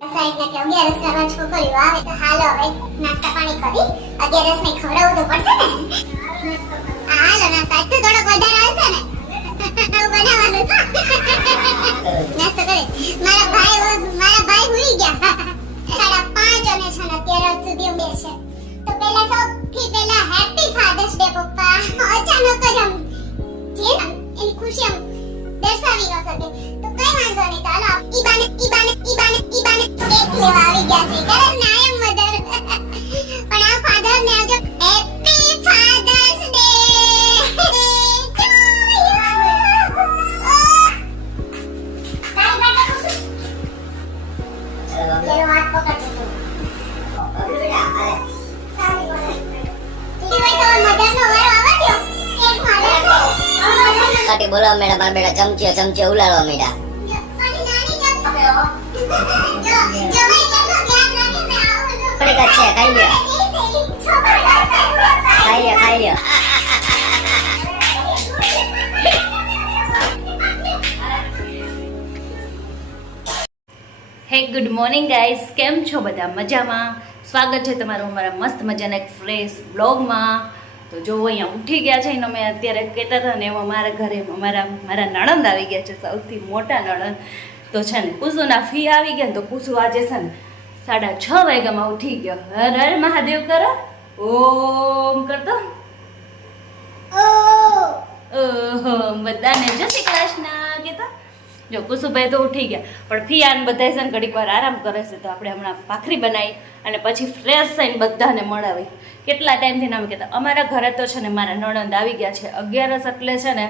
એટલે કે 11 કરવા છોકરીઓ આવે તો હાલો હવે નાસ્તા પાણી કરી 11 ને ખવડાવવું તો પડશે ને. હાલો નાસ્તા તો થોડોક વધારે આવશે ને બનાવવાનું છે. નાસ્તો કરે મારા ભાઈ હુઈ ગયા 5:30 અને છે ને અત્યાર સુધી ઊંઘે છે. તો પહેલા સૌથી પહેલા હેપી ફાધર્સ ડે પપ્પા. અચાનક જ આમ જે એની ખુશી આમ દર્શાવી ન શકે તો કઈ વાંધો નહીં. તો હાલો ઈબાને કેક લેવા આવી ગયા છે. કારણ ના એમ મધર પણ આ ફાધર ને આવજો હેપી ફાધર્સ ડે. કાટી બોલાવ મેડા મારા બેટા ચમચે ઉલાડવા મેડા પડીકા છે ખાઈ લ્યો હે ગુડ મોર્નિંગ ગાઈસ, કેમ છો બધા? મજામાં? સ્વાગત છે તમારું અમારા મસ્ત મજાના એક ફ્રેશ બ્લોગમાં. તો જો અહીંયા ઉઠી ગયા છે ને, અમે અત્યારે કહેતા હતા ને એમાં મારા ઘરે મારા નણંદ આવી ગયા છે, સૌથી મોટા નણંદ. તો છે ને કુસુના ફી આવી ગયા ને, તો કુસુ આજે છે ને 6:30 વાગ્યામાં ઉઠી ગયો. હર હર મહાદેવ કરો, ઓમ કરતો ઓમ બધાને જય શ્રી કૃષ્ણ કહેતા. જો કુસુભાઈ તો ઉઠી ગયા, પણ ફિયાન બધા છે ને ઘડીક વાર આરામ કરે છે. તો આપણે હમણાં ભાખરી બનાવી અને પછી ફ્રેશ થઈને બધાને મળાવી. કેટલા ટાઈમથી નામ કહેતા અમારા ઘરે તો છે ને મારા નણંદ આવી ગયા છે. 11 એટલે છે ને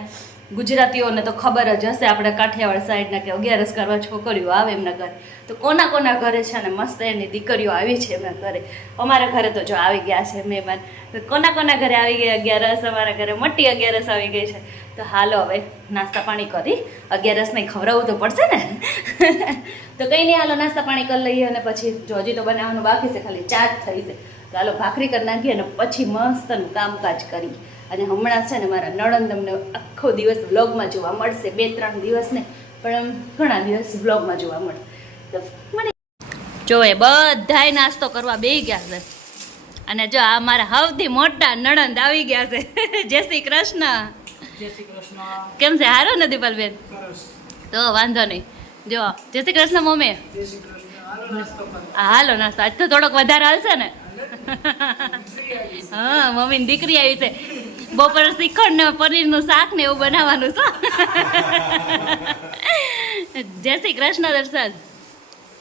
ગુજરાતીઓને તો ખબર જ હશે, આપણે કાઠિયાવાડ સાઈડના કે 11 કરવા છોકરીઓ આવે એમના ઘરે. તો કોના ઘરે છે ને મસ્ત એની દીકરીઓ આવી છે એમના ઘરે. અમારા ઘરે તો જો આવી ગયા છે મહેમાન. તો કોના ઘરે આવી ગયા 11? અમારા ઘરે મોટી 11 આવી ગઈ છે. તો હાલો હવે નાસ્તા પાણી કરી 11 ને ખવડાવવું તો પડશે ને. તો કંઈ નહીં, હાલો નાસ્તા પાણી કરી લઈએ અને પછી જો હજી તો બનાવવાનું બાકી છે, ખાલી ચાટ થઈ છે. તો હાલો ભાખરી કરી નાખીએ અને પછી મસ્તનું કામકાજ કરી. અને હમણાં છે ને મારા નણંદ અમને આખો દિવસ વ્લોગમાં જોવા મળશે. 2-3 દિવસ ને પણ ઘણા દિવસ વ્લોગમાં જોવા મળશે. તો મને જો એ બધાય નાસ્તો કરવા બેસી ગયા છે. અને જો આ મારા સૌથી મોટા નણંદ આવી ગયા છે. જય શ્રી કૃષ્ણ. કેમ છે? હારો ને દીપાલબેન? તો વાંધો નહીં. જો જય શ્રી કૃષ્ણ મમ્મી. હાલો નાસ્તો આજ તો થોડોક વધારે હાલશે ને. હા, મમ્મીની દીકરી આવી છે. બપોર શ્રીખંડ ને પનીરનું શાક ને એવું બનાવવાનું છે. જય શ્રી કૃષ્ણ દર્શન.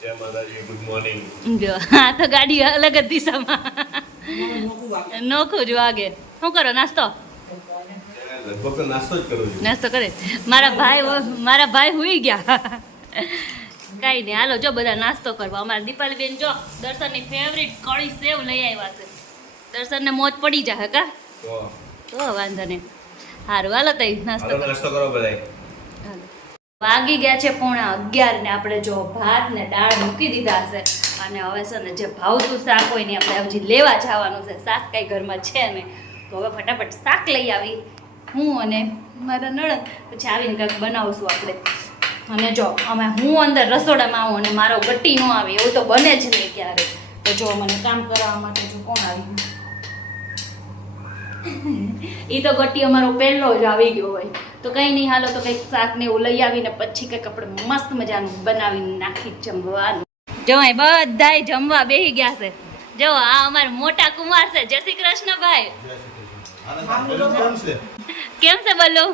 જય માતાજી, ગુડ મોર્નિંગ. જો આ તો ગાડી અલગ જ દિશામાં નોખું જ વાગે. શું કરો? નાસ્તો લગભગ તો નાસ્તો જ કરું છું. નાસ્તો કરે. મારા ભાઈ હુઈ ગયા. કાંઈ નહીં, હાલો જો બધા નાસ્તો કરવા. અમારા દીપાલીબેન જો દર્શનની ફેવરિટ કળી સેવ લઈ આવ્યા છે. દર્શનને મોજ પડી જાય કા? તો વાંધો નહીં. સારું હાલો તઈ નાસ્તો કરો બધાય. વાગી ગયા છે 11:15 ને આપણે જો ભાત ને દાળ મૂકી દીધા છે. અને હવે છે ને જે ભાવતું શાક હોય ને આપણે હજી લેવા જવાનું છે. શાક કાંઈ ઘરમાં છે ને, તો હવે ફટાફટ શાક લઈ આવી હું અને મારા નણંદ. પછી આવીને કંઈક બનાવશું આપણે. અને જો અમે હું અંદર રસોડામાં આવું અને મારો ગટ્ટી ન આવે એવું તો બને જ નહીં ક્યારે. તો જો મને કામ કરાવવા માટે જો કોણ આવી ગયું? એ તો ગટ્ટી અમારો પહેલો જ આવી ગયો હોય. તો કંઈ નહીં, હાલો તો કંઈક શાક ને એવું લઈ આવીને પછી કંઈક આપણે મસ્ત મજાનું બનાવીને નાખી જમવાનું. જો અહીં બધાય જમવા બેસી ગયા છે. જો આ અમારા મોટા કુમાર છે. જય શ્રી કૃષ્ણ ભાઈ. કેમ છે બલ્લુ?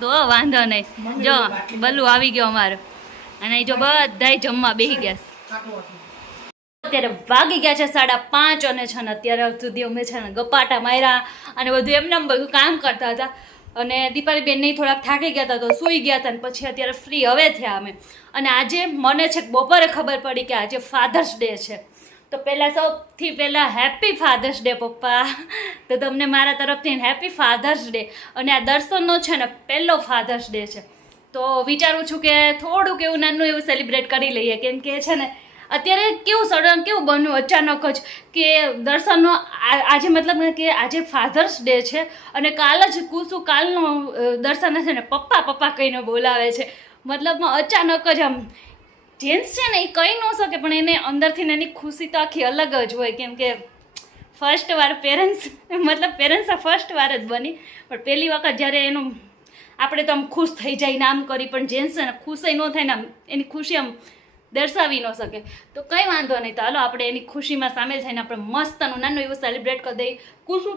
તો વાંધો નહીં. જો બલ્લુ આવી ગયો અમારો. અને જો બધાય જમવા બેસી ગયા છે. અત્યારે વાગી ગયા છે 5:30 અને છે ને અત્યારે સુધી અમે છે ને ગપાટા માર્યા અને બધું એમને બધું કામ કરતા હતા. અને દીપાલીબેન નહીં થોડાક થાકી ગયા હતા તો સૂઈ ગયા હતા. અને પછી અત્યારે ફ્રી હવે થયા અમે. અને આજે મને છે બપોરે ખબર પડી કે આજે ફાધર્સ ડે છે. તો સૌથી પહેલાં હેપી ફાધર્સ ડે પપ્પા. તો તમને મારા તરફથી હેપી ફાધર્સ ડે. અને આ દર્શનનો છે ને પહેલો ફાધર્સ ડે છે. તો વિચારું છું કે થોડુંક એવું નાનું એવું સેલિબ્રેટ કરી લઈએ. કેમ કે છે ને અત્યારે કેવું સડન કેવું બન્યું અચાનક જ કે દર્શનનો આજે મતલબ કે આજે ફાધર્સ ડે છે અને કાલ જ દર્શન છે ને પપ્પા કહીને બોલાવે છે. મતલબમાં અચાનક જ આમ જેન્ટ્સ છે ને એ કહી ન શકે પણ એને અંદરથી ને એની ખુશી તો આખી અલગ જ હોય, કેમ કે ફર્સ્ટ વાર પેરેન્ટ્સ ફર્સ્ટ વાર જ બની, પણ પહેલી વખત જ્યારે એનું આપણે તો આમ ખુશ થઈ જાય ને આમ કરી, પણ જેન્ટ્સ છે ને ખુશ ન થાય ને આમ એની ખુશી આમ દર્શાવી ન શકે. તો કંઈ વાંધો નહીં, તો હાલો આપણે એની ખુશીમાં સામેલ થઈને આપણે મસ્તનું નાનું એવું સેલિબ્રેટ કરી દઈએ. કુસુ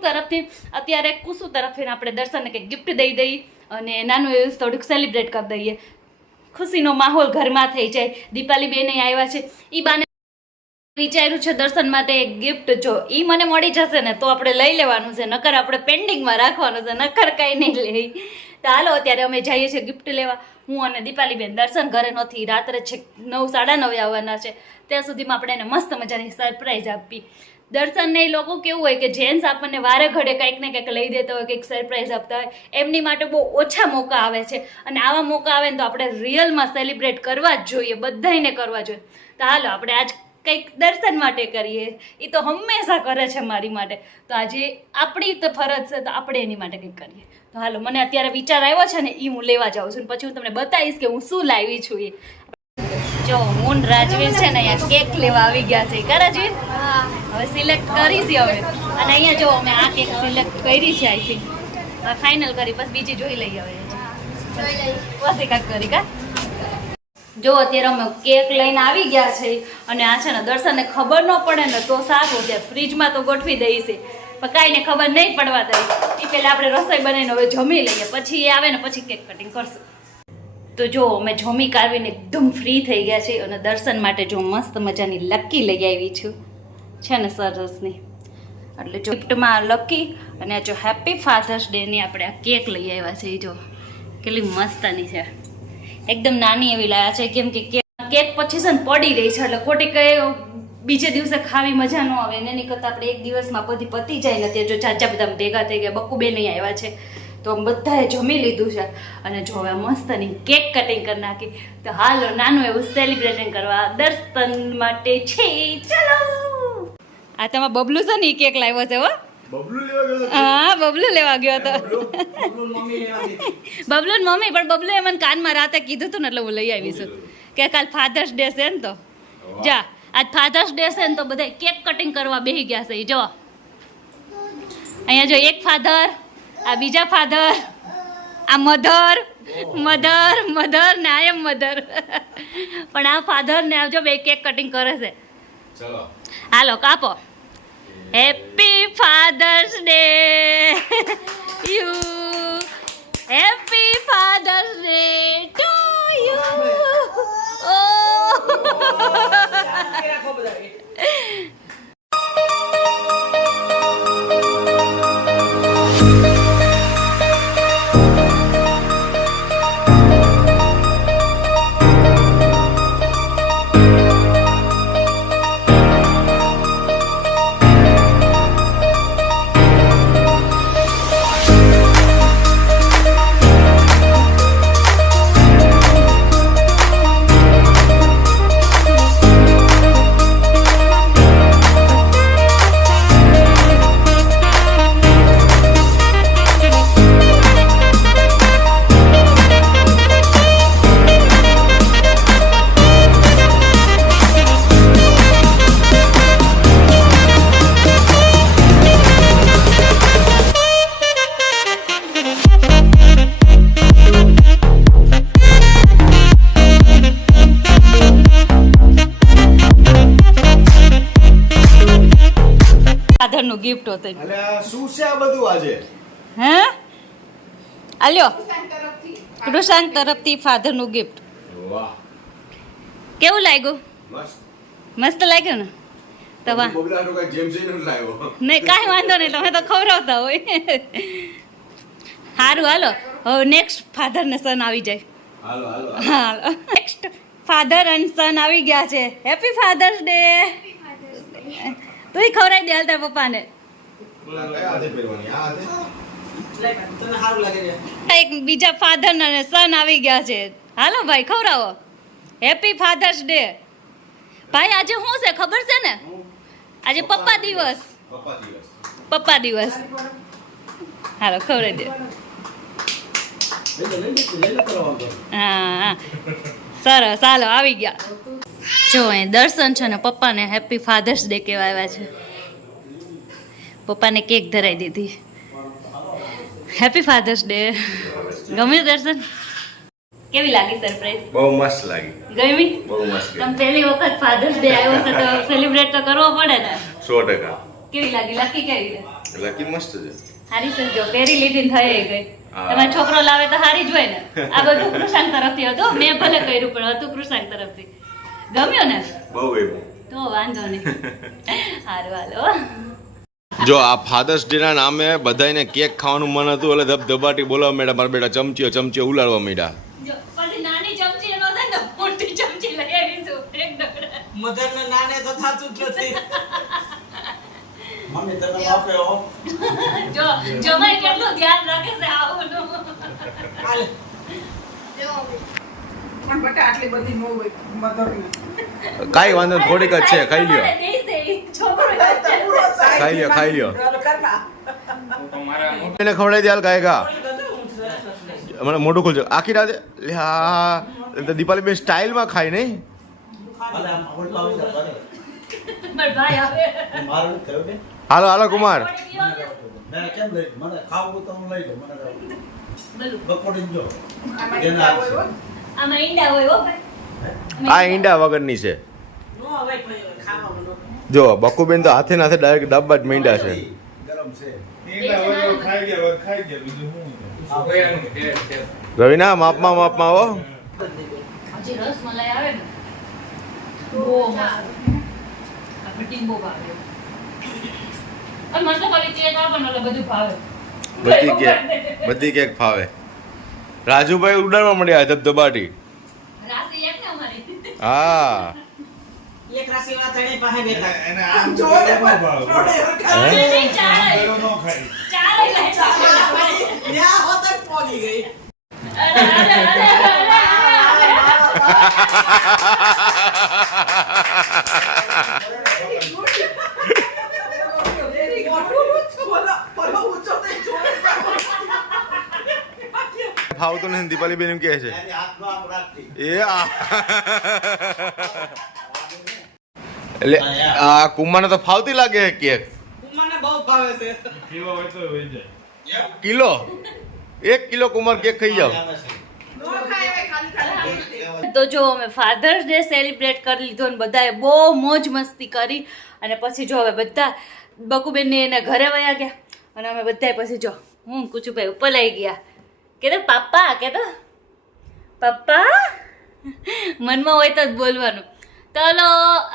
તરફથી આપણે દર્શનને કંઈક ગિફ્ટ દઈ દઈએ અને નાનું એવું થોડુંક સેલિબ્રેટ કરી દઈએ. ખુશીનો માહોલ ઘરમાં થઈ જાય. દીપાલી બેન આવ્યા છે, એ બાને વિચાર્યું છે દર્શન માટે એક ગિફ્ટ, જો એ મને મળી જશે ને તો આપણે લઈ લેવાનું છે, નકર આપણે પેન્ડિંગમાં રાખવાનું છે, નકર કાંઈ નહીં લઈ. તો હાલો અત્યારે અમે જઈએ છીએ ગિફ્ટ લેવા. હું અને દીપાલીબેન દર્શન ઘરે નથી, રાત્રે છે 9 સાડા 9 આવવાના છે, ત્યાં સુધીમાં આપણે એને મસ્ત મજાની સરપ્રાઈઝ આપી. દર્શનને એ લોકો કેવું હોય કે જેન્ટ્સ આપણને વારે ઘડે કંઈક ને કંઈક લઈ દેતા હોય, કંઈક સરપ્રાઈઝ આપતા હોય, એમની માટે બહુ ઓછા મોકા આવે છે, અને આવા મોકા આવે ને તો આપણે રિયલમાં સેલિબ્રેટ કરવા જ જોઈએ, બધાને કરવા જોઈએ. તો હાલો આપણે આજ કંઈક દર્શન માટે કરીએ, એ તો હંમેશા કરે છે મારી માટે, તો આજે આપણી તો ફરજ છે તો આપણે એની માટે કંઈક કરીએ. તો હાલો મને અત્યારે વિચાર આવ્યો છે ને એ હું લેવા જાઉં છું, પછી હું તમને બતાવીશ કે હું શું લાવી છું. એ જો હું રાજવીર છે ને અહીંયા કેક લેવા આવી ગયા છે, કા રાજવીર? હવે સિલેક્ટ કરી છે હવે, અને અહીંયા જો અમે આ કેક સિલેક્ટ કરી છે, આઈ થિંક ફાઇનલ કરી, બસ બીજી જોઈ લઈએ હવે પછી કાંઈક કરી. કા જો અત્યારે અમે કેક લઈને આવી ગયા છે, અને આ છે ને દર્શનને ખબર ન પડે ને તો સારું, ત્યાં ફ્રીજમાં તો ગોઠવી દઈ છે, પણ કાંઈને ખબર નહીં પડવા દઈ. એ પહેલાં આપણે રસોઈ બનાવીને હવે જમી લઈએ, પછી એ આવે ને પછી કેક કટિંગ કરશું. તો જો અમે જમી કાઢીને એકદમ ફ્રી થઈ ગયા છે, અને દર્શન માટે જો મસ્ત મજાની લકી લઈ આવી છું, છે ને સરસની. એટલે જો ગિફ્ટમાં લકી, અને જો હેપી ફાધર્સ ડેની આપણે આ કેક લઈ આવ્યા છે. એ જો કેટલી મસ્તની છે, એકદમ નાની એવી લાયા છે, કેમ કે કેક પછી છે ને પડી રહી છે, એટલે ખોટી કઈ બીજે દિવસે ખાવી મજા ન આવે, એની કરતાં આપણે એક દિવસમાં બધી પતી જાય ને. ત્યાં જો ચાચા બધા ભેગા થઈ ગયા, બક્કુબેન આવ્યા છે, તો બધાએ જમી લીધું છે, અને જો હવે મસ્તની કેક કટિંગ કરી નાખી. તો હાલો નાનું એવું સેલિબ્રેશન કરવા દર્શન માટે છે. ચલો આ તમારા બબલુ છે ને એ કેક લાવ્યો છે. હો હા બબલુ લેવા ગયો હતો, બબલુ મમ્મી, પણ બબલુએ મને કાનમાં રાતે કીધું હતું ને એટલે હું લઈ આવીશું કે કાલ ફાધર્સ ડે છે ને, તો જા આજ ફાધર્સ ડે છે ને તો બધા કેક કટિંગ કરવા બેસી ગયા છે. જો અહીંયા જો એક ફાધર, આ બીજા ફાધર, આ મધર ને આ એમ મધર, પણ આ ફાધર ને આવજો બે કેક કટિંગ કરે છે. હાલો કાપો. Happy father's day you, happy father's day to you. ફાધરનું ગિફ્ટ હતું. અલ્યા શું છે આ બધું આજે? હે આલ્યો કૃષાંક તરફથી ફાધરનું ગિફ્ટ. વાહ કેવું લાગ્યું? મસ્ત. મસ્ત લાગ્યું ને? તો વાહ બબલાનો કઈ જેમ્સ નો લાવ્યો. નહીં કાંઈ વાંધો નહીં, તમે તો ખવડાવતા હોય. સારું હાલો હવે નેક્સ્ટ ફાધર ને સન આવી જાય. હાલો હાલો હાલો નેક્સ્ટ ફાધર એન્ડ સન આવી ગયા છે. Happy father's day. તુંય ખવડાવી દે હાલ તાર પપ્પાને. કયા હાથે પહેરવાની? આ હાથે? એક બીજા ફાધર અને સન આવી ગયા છે. હાલો ભાઈ ખવડાવો. Happy father's day. ભાઈ આજે શું છે ખબર છે ને? આજે પપ્પા દિવસ. પપ્પા દિવસ. પપ્પા દિવસ. હાલો ખવડાવી દે. હા સરસ હાલો આવી ગયા. જો અહીં દર્શન છે ને પપ્પાને હેપી ફાધર્સ ડે કહેવા આવ્યા છે. પપ્પાને કેક ધરાઈ દીધી. Happy father's day. ગમ્યું દર્શન? કેવી લાગી સરપ્રાઈઝ? બહુ મસ્ત લાગી. ગમી? બહુ મસ્ત તમે પહેલી વખત ફાધર્સ ડે આવ્યો છે તો સેલિબ્રેટ તો કરવો પડે ને. 100%. કેવી લાગી? લકી કેવી છે? લકી મસ્ત છે. હારી સર જો પહેરી લીધી ને થઈ ગઈ. હા. તમારો છોકરો લાવે તો હારી જ હોય ને. આ બધું કૃષાંક તરફથી હતું. મેં ભલે કર્યું પણ હતું કૃષાંક તરફથી. ગમ્યું ને? બહુ ગમ્યું. તો વાંધો નહીં. હારું હાલો. જો આ ફાધર્સ ડે ના નામે બધાને કેક ખાવાનું મન હતું એટલે ધબધબાટી બોલાવવા માંડ્યા મારા બેટા ચમચીઓ ઉલાડવા માંડ્યા. જો પછી નાની ચમચી એનો થાય ને મોટી ચમચી લઈ આવીશું એક દોડા. મધરને નાને તો થાતું જ નથી. મમ્મી તમે આપે હો. જો જમાઈ કેટલું ધ્યાન રાખે છે આવું હાલ. પણ બટા આટલી બધી નો હોય મધરને. કાંઈ વાંધો નહીં, થોડીક જ છે ખાઈ લ્યો. ખાઈ લ્યો ખાઈ લ્યો. કરના. એને ખવડાવી દે હાલ ગાયકા. મને મોઢું ખોલજો આખી રાતે લે હા દીપાલી બે સ્ટાઇલમાં ખાય નહીં. હાલે આમ આવડતું આવી જાય કરે. માર ભાઈ આવે મારું થયું ને. હાલો હાલો કુમાર. મેં કેમ લઈ મને ખાવું તો હું લઈ લઉં મને બોલું બકોડી જો આમાં એને ઈંડા આપશે. હોય હો. આમાં ઈંડા હોય હો ભાઈ. આ ઈંડા વગરની છે. નો હોય કોઈ ખાવાનું નો. જો બકુબેન તો હાથે નાથે ડાયરેક્ટ ડબ્બા જ મીંડા છે. ગરમ છે. રવિના માપમાં હો. હજી રસ મલાઈ આવે ને બહુ મસ્ત. આ કટિંગ બહુ ભાવે. અને મને તો ખાલી ચેક આપો ને એટલે બધું ભાવે. બધી કેક ફાવે. રાજુભાઈ ઉડાડવા મળ્યા ધબધબાટી. રાશિ એક ને અમારી. હા એક રાશિવાળા ત્રણેય પાસે બેઠા. એને આમ આમ જોવો ને જોવો પણ ભાવ. ત્રણેય હરખા છે. નહીં, ચાલે. પેલો નો ખાય. ચાલે લઈ ચાલે ચાલે. પછી ત્યાં હોત જ પહોંચી ગઈ. અરે, અરે, અરે, ફાવતું નથી દીપાલી બેન એમ કહે છે. એની હાથનો આમ રાખતી. એ એટલે આ કુમારને તો ફાવતી લાગે છે કેક. મને બહુ ભાવે છે. કિલો 1 કિલો કુમાર કેક ખાઈ જાવ. નો ખાય હવે ખાલી ખાલી. તો જો અમે ફાધર્સ ડે સેલિબ્રેટ કરી લીધો ને બધાએ બહુ મોજ મસ્તી કરી અને પછી જો હવે બધા બકુબેનને એને ઘરે વયા ગયા અને અમે બધાએ પછી જો હું કુચુભાઈ ઉપર લઈ ગયા કે પાપા કે પપ્પા મનમાં હોય તો જ બોલવાનું. ચલો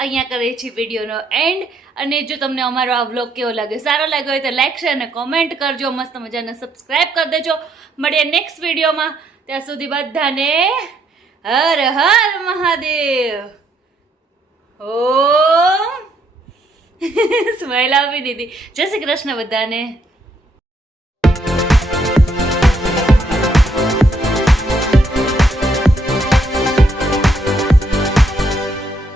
અહીંયા કરીએ છીએ વિડીયોનો એન્ડ. અને જો તમને અમારો આ વ્લોગ કેવો લાગે સારો લાગ્યો હોય તો લાઈક શેર અને કોમેન્ટ કરજો. મસ્ત મજાને સબસ્ક્રાઈબ કરી દેજો. મળીએ નેક્સ્ટ વિડીયોમાં. ત્યાં સુધી બધાને હર હર મહાદેવ. ઓમ સ્માઈલ આપી દીધી. જય શ્રી કૃષ્ણ બધાને.